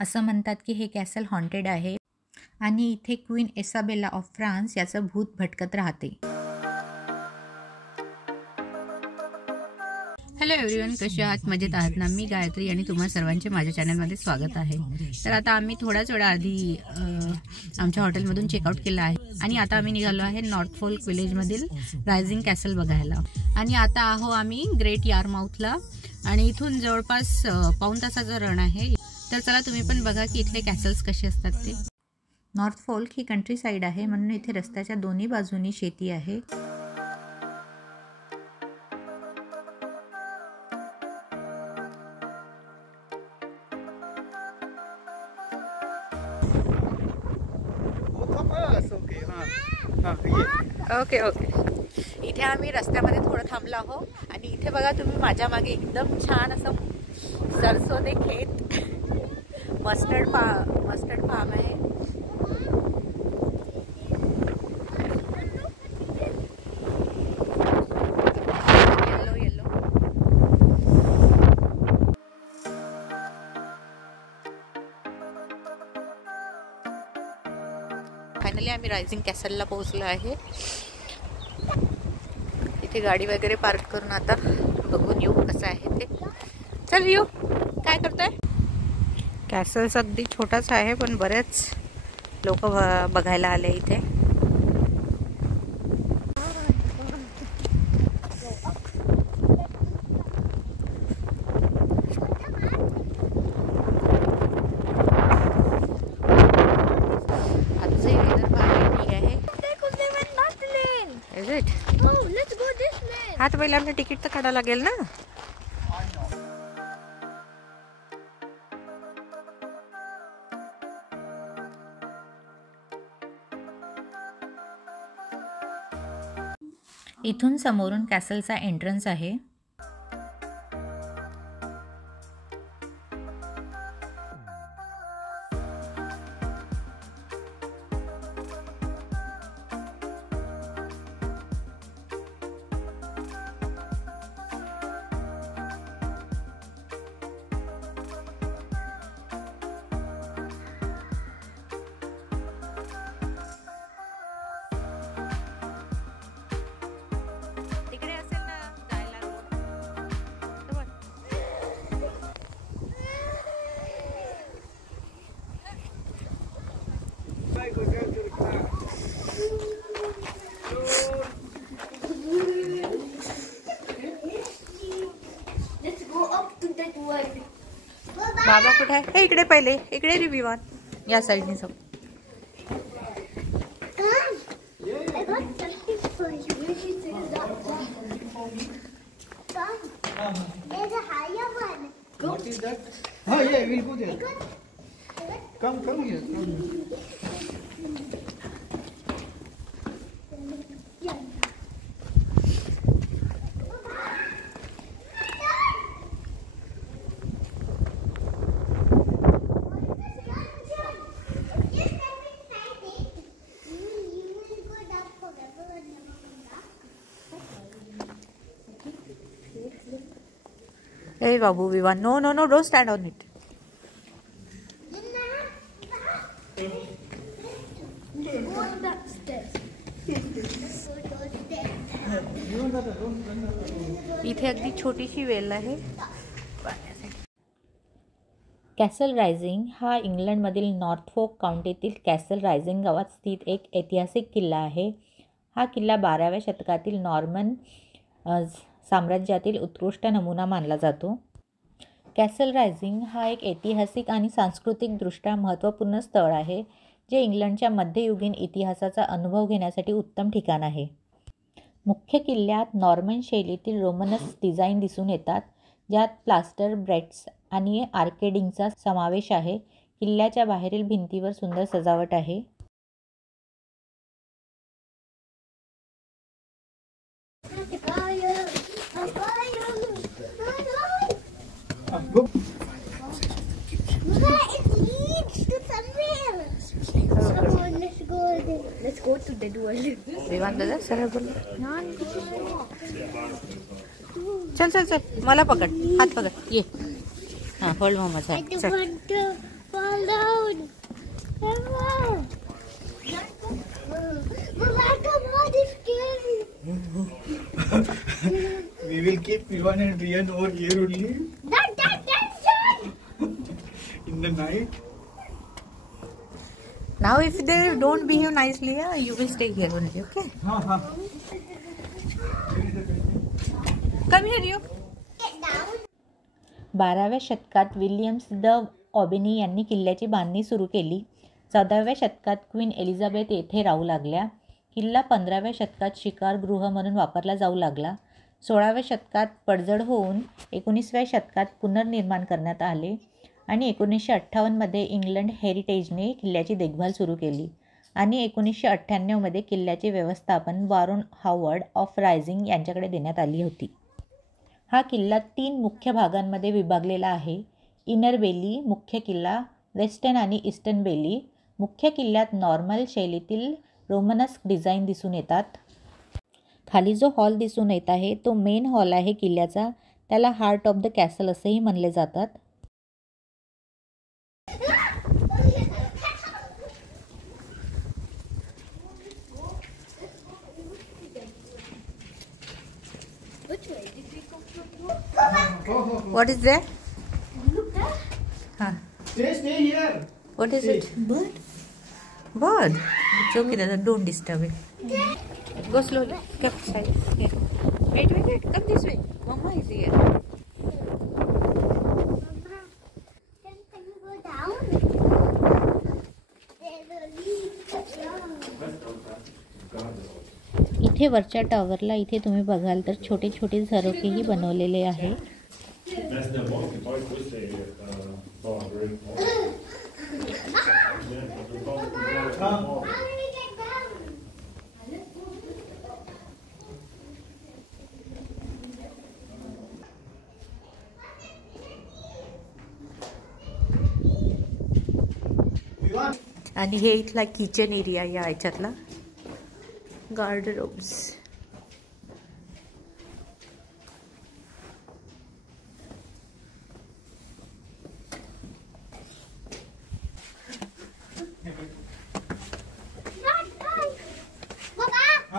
असं म्हणतात की हे कॅसल हॉन्टेड आहे आणि इथे क्वीन इसाबेला ऑफ फ्रान्स याचं भूत भटकत राहते. हॅलो एव्हरीवन, कसे आहात? मजेत आहात ना? मी गायत्री आणि तुम्हा सर्वांचे माझ्या चॅनलमध्ये स्वागत आहे. तर आता आम्ही थोड्याच वेळा आधी आमच्या हॉटेलमधून चेकआउट केलं आहे आणि आता आम्ही निघालो आहे नॉर्थ फोल्क विलेजमधील रायझिंग कॅसल बघायला. आणि आता आहो आम्ही ग्रेट यारमाउथला आणि इथून जवळपास पाऊण तासाचं रन आहे. तर चला तुम्ही पण बघा की इथले कॅसल्स कसे असतात ते. नॉर्थ फोल्क ही कंट्री साईड आहे म्हणून इथे रस्त्याच्या दोन्ही बाजूनी शेती आहे. Okay okay. इथे आम्ही रस्त्यामध्ये थोडं थांबलो आहो आणि इथे बघा तुम्ही माझ्या मागे एकदम छान असं सरसो दे खेत, मस्टर्ड फार्म आहे. येलो फायनली आम्ही रायझिंग कॅसलला पोहोचलो आहे. इथे गाडी वगैरे पार्क करून आता बघून येऊ कसं आहे ते. चल येऊ. काय करतोय? कॅसल्स अगदी छोटाच आहे पण बरेच लोक बघायला आले इथे. हा तर पहिला आपलं तिकीट तर काढावं लागेल ना. इथून समोरून कॅसलचा एंट्रन्स आहे. बाबा कुठे आहे? हे इकडे पहिले इकडे रे विवान, या साईडने सब. Hey Babu, Vivan, no, don't stand on it. इथे अगदी छोटीशी वेल आहे. कॅसल रायझिंग हा इंग्लंडमधील नॉर्थफोक काउंटीतील कॅसल रायझिंग गावात स्थित एक ऐतिहासिक किल्ला आहे. हा किल्ला 12व्या शतकातील नॉर्मन साम्राज्यातील उत्कृष्ट नमुना मानला जातो. कॅसल रायझिंग हा एक ऐतिहासिक आणि सांस्कृतिकदृष्ट्या महत्त्वपूर्ण स्थळ आहे जे इंग्लंडच्या मध्ययुगीन इतिहासाचा अनुभव घेण्यासाठी उत्तम ठिकाण आहे. मुख्य किल्ल्यात नॉर्मन शैलीतील रोमनस डिझाईन दिसून येतात, ज्यात प्लास्टर ब्रेट्स आणि आर्केडिंगचा समावेश आहे. किल्ल्याच्या बाहेरील भिंतीवर सुंदर सजावट आहे. Let's go to the duel. Vivaan दादा सरळ बोल. चल चल चल मला पकड, हात पकड, ये. हां होल्ड मम्मा. चल चल keep Vivan and Rian over here only in the night. Now if they don't behave nicely, you will stay here only, okay? Come here, you. 12व्या शतकात विल्यम्स द ऑबिनी यांनी किल्ल्याची बांधणी सुरू केली. 14व्या शतकात क्वीन एलिझाबेथ येथे राहू लागल्या. किल्ला 15व्या शतकात शिकारगृह म्हणून वापरला जाऊ लागला. 16व्या शतकात पडझड होऊन 19व्या शतकात पुनर्निर्माण करण्यात आले आणि 1958मध्ये इंग्लंड हेरिटेजने किल्ल्याची देखभाल सुरू केली आणि 1998मध्ये किल्ल्याचे व्यवस्थापन बारोन हॉवर्ड ऑफ रायझिंग यांच्याकडे देण्यात आली होती. हा किल्ला 3 मुख्य भागांमध्ये विभागलेला आहे. इनर बेली मुख्य किल्ला, वेस्टर्न आणि ईस्टर्न बेली. मुख्य किल्ल्यात नॉर्मल शैलीतील रोमनस्क डिझाईन दिसून येतात. खाली जो हॉल दिसून येत आहे तो मेन हॉल आहे किल्ल्याचा. त्याला हार्ट ऑफ द कॅसल असेही म्हणले जातात. What is there? Stay here. What is it? Bird. Bird. It's okay, Dada. Don't disturb it. Go slowly. Come side. Yeah. Wait. Come this way. Mama is here. Can you go down? इथे वरच्या टॉवरला इथे तुम्ही बघाल तर छोटे छोटे झरोखेही बनवलेले आहे. आणि हे इथला किचन एरिया या ह्याच्यातला गार्डरोब्स.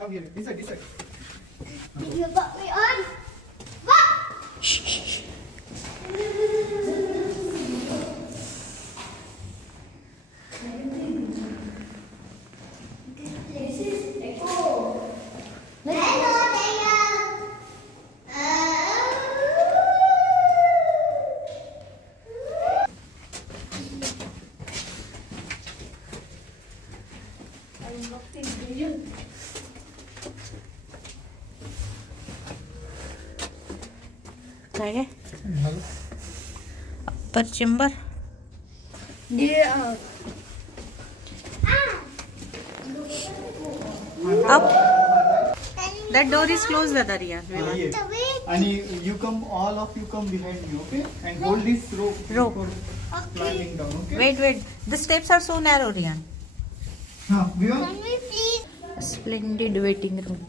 Come here. This side. You got me on. Shh. काय आहे? Upper chamber. Up. That door is closed, Dadaria. Yes. And you come, all of you come behind me, okay? And hold this rope. For climbing down, okay? Wait. The steps are so narrow, Rian. Vivan? Can we please? A splendid waiting room.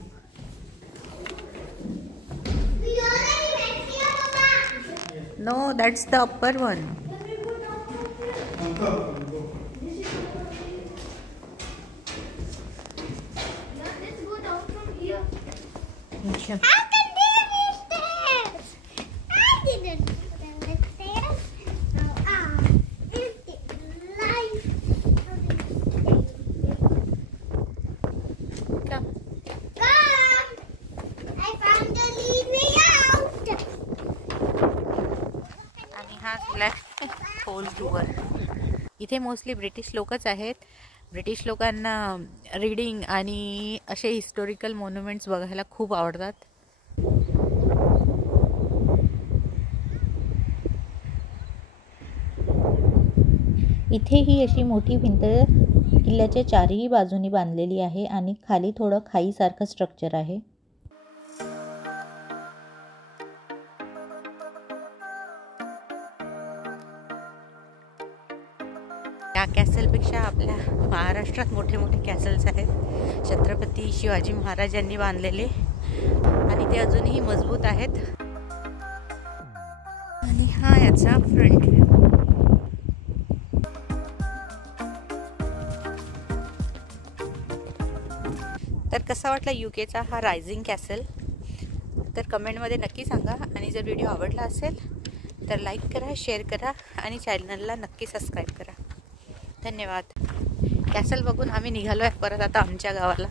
We already went here, Papa. No, that's the upper one. Go. Let's go down from here. Sure. How can there be stairs? I didn't put in the stairs. It's life. Come. Come! I found the lead way out. आणि हा black hole door. इथे mostly British लोकच आहेत. ब्रिटिश लोकांना रीडिंग आणि असे historical monuments बघायला खूप आवडतात. इथे ही अशी मोठी भिंत किल्ल्याच्या चारही बाजूनी बांधलेली आहे आणि खाली थोडं खाईसारखं स्ट्रक्चर आहे. या कॅसलपेक्षा आपल्या महाराष्ट्रात मोठे मोठे कॅसल्स आहेत. छत्रपती शिवाजी महाराज यांनी बांधलेले आणि ते अजूनही मजबूत आहेत. आणि हा याचा फ्रंट व्ह्यू. तर कसा वाटला युकेचा हा रायझिंग कॅसल. तर कमेंटमध्ये नक्की सांगा. आणि जर व्हिडिओ आवडला असेल तर लाईक करा, शेअर करा आणि चॅनलला नक्की सबस्क्राईब करा. धन्यवाद. कॅसल बघून आम्ही निघालो आहे परत आता आमच्या गावाला.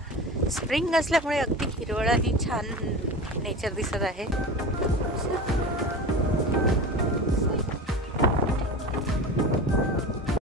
स्प्रिंग असल्यामुळे अगदी हिरवळ आणि छान नेचर दिसत आहे.